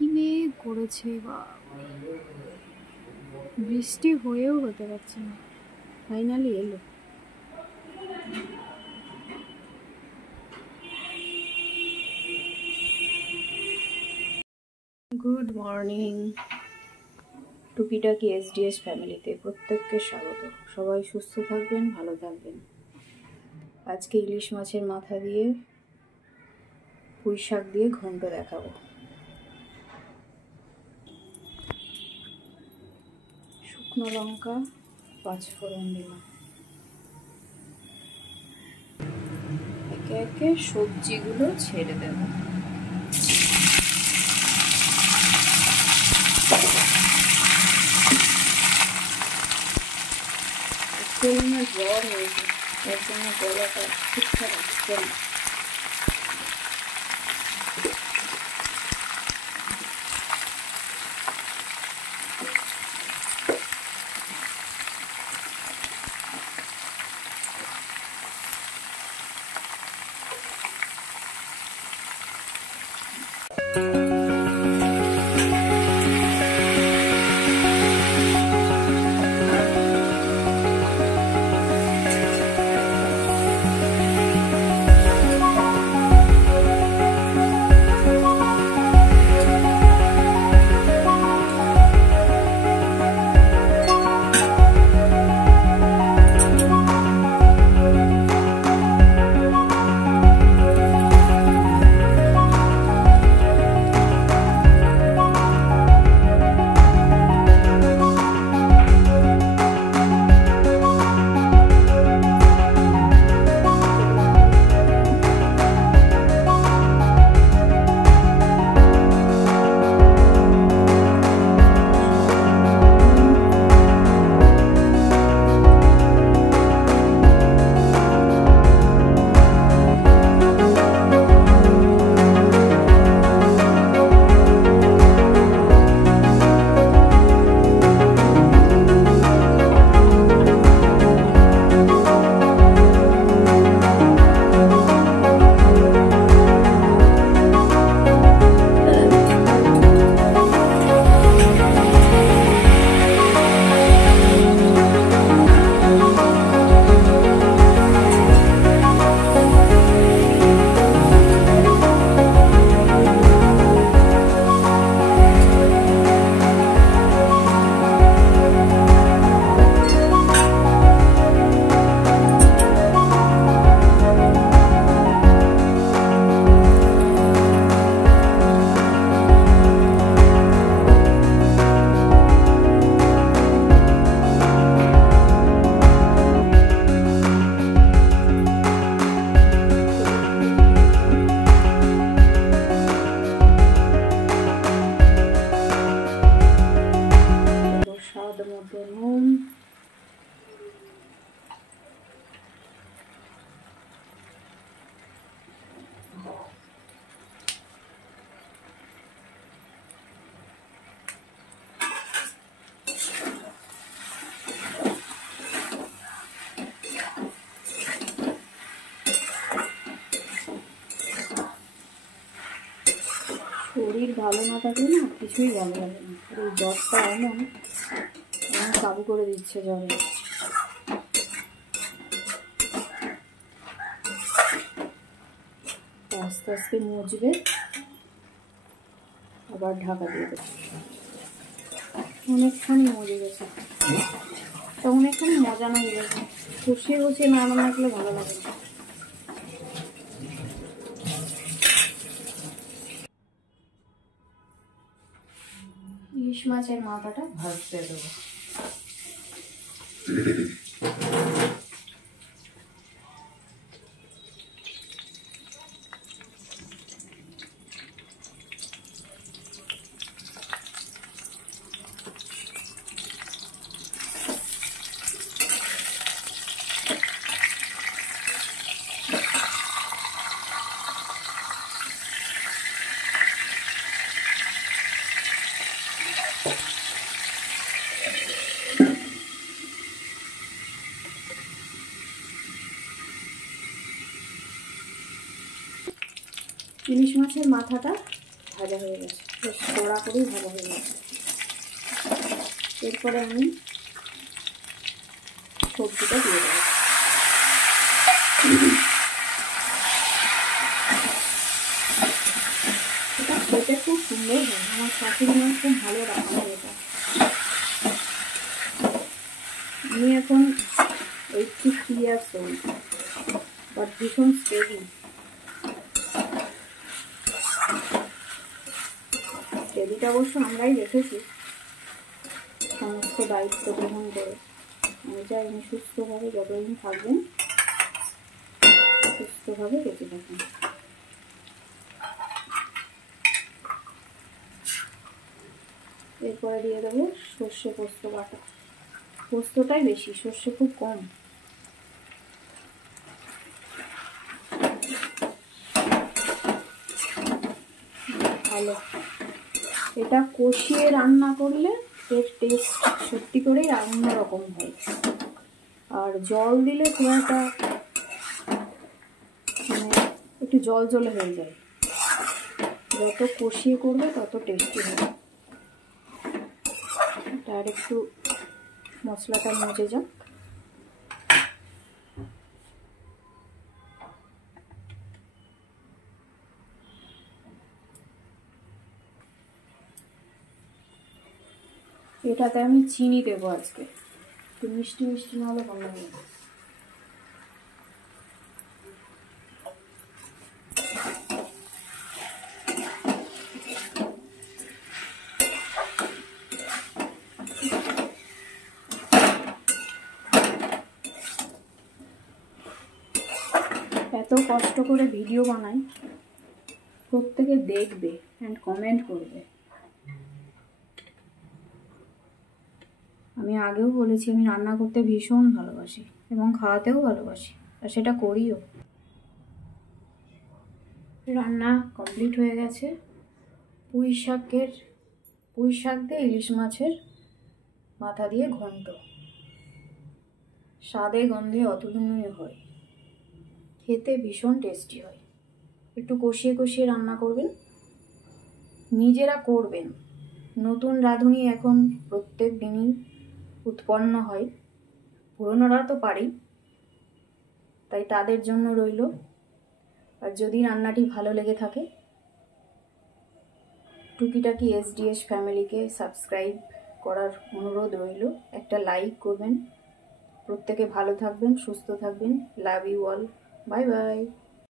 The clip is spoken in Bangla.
কি মেঘ করেছে, বাবা বৃষ্টি হয়েও হতে পারছে না। ফাইনালি এলো। Good morning. টুকিটাকি এসডিএস ফ্যামিলিতে প্রত্যেককে স্বাগত। সবাই সুস্থ থাকবেন, ভালো থাকবেন। আজকে ইলিশ মাছের মাথা দিয়ে পুঁই শাক দিয়ে ঘন্ট দেখাবো। শুকনো লঙ্কা, পাঁচফোড়ন দিলাম। একে একে সবজিগুলো ছেড়ে দেব। শরীরে জ্বর হয়েছে, তার জন্য গলাটা ঠিকঠাক আসছে না। শরীর ভালো না থাকলে না কিছুই ভালো লাগে না। এই জ্বরটা এমন কাবু করে দিচ্ছে জ্বরে। আস্তে আস্তে মুছবে, আবার ঢাকা দিয়ে দেবে। অনেকখানি মজে গেছে, তা অনেকখানি মজা হয়ে গেছে। কষিয়ে কষিয়ে না রাখলে ভালো লাগে না। ইলিশ মাছের মাথাটা ভাজতে দেবো। ইলিশ মাছের মাথাটা ভাজা হয়ে গেছে, বেশ কড়া করেই ভাজা হয়ে গেছে। এরপরে আমি সবজিটা দিয়ে দেবো। এটা খেতে খুব সুন্দর হয়, আমার শাশুড়ি মা খুব ভালো রান্না এটা। আমি এখন 83 years old, বাট ভীষণ স্টেডি। স্টেডিটা অবশ্য আমরাই রেখেছি সমস্ত দায়িত্ব গ্রহণ করে। আমি চাই উনি সুস্থভাবে যতদিন থাকবেন সুস্থভাবে বেঁচে থাকুন। এরপরে দিয়ে দেবো সর্ষে পোস্ত বাটা। পোস্তটাই বেশি, সর্ষে খুব কম। ভালো, এটা কষিয়ে রান্না করলে এর টেস্ট সত্যি করেই অন্যরকম হয়। আর জল দিলে খুব একটা মানে একটু জল জলে হয়ে যায়। যত কষিয়ে করবে তত টেস্টি হবে। আর একটু মশলাটা মজে যাক। এটাতে আমি চিনি দেবো আজকে, একটু মিষ্টি মিষ্টি না হলে ভালো লাগে। এত কষ্ট করে ভিডিও বানাই, প্রত্যেকে দেখবে অ্যান্ড কমেন্ট করবে। আমি আগেও বলেছি আমি রান্না করতে ভীষণ ভালোবাসি এবং খাওয়াতেও ভালোবাসি, আর সেটা করিও। রান্না কমপ্লিট হয়ে গেছে। পুঁই শাক দিয়ে ইলিশ মাছের মাথা দিয়ে ঘন্ট, স্বাদে গন্ধে অতুলনীয় হয়, খেতে ভীষণ টেস্টি হয়। একটু কষিয়ে কষিয়ে রান্না করবেন, নিজেরা করবেন। নতুন রাঁধুনি এখন প্রত্যেক দিনই উৎপন্ন হয়, পুরনোরা তো পারেই, তাই তাদের জন্য রইল। আর যদি রান্নাটি ভালো লেগে থাকে, টুকিটাকি SDS ফ্যামিলিকে সাবস্ক্রাইব করার অনুরোধ রইল। একটা লাইক করবেন। প্রত্যেকে ভালো থাকবেন, সুস্থ থাকবেন। Love you all. Bye by.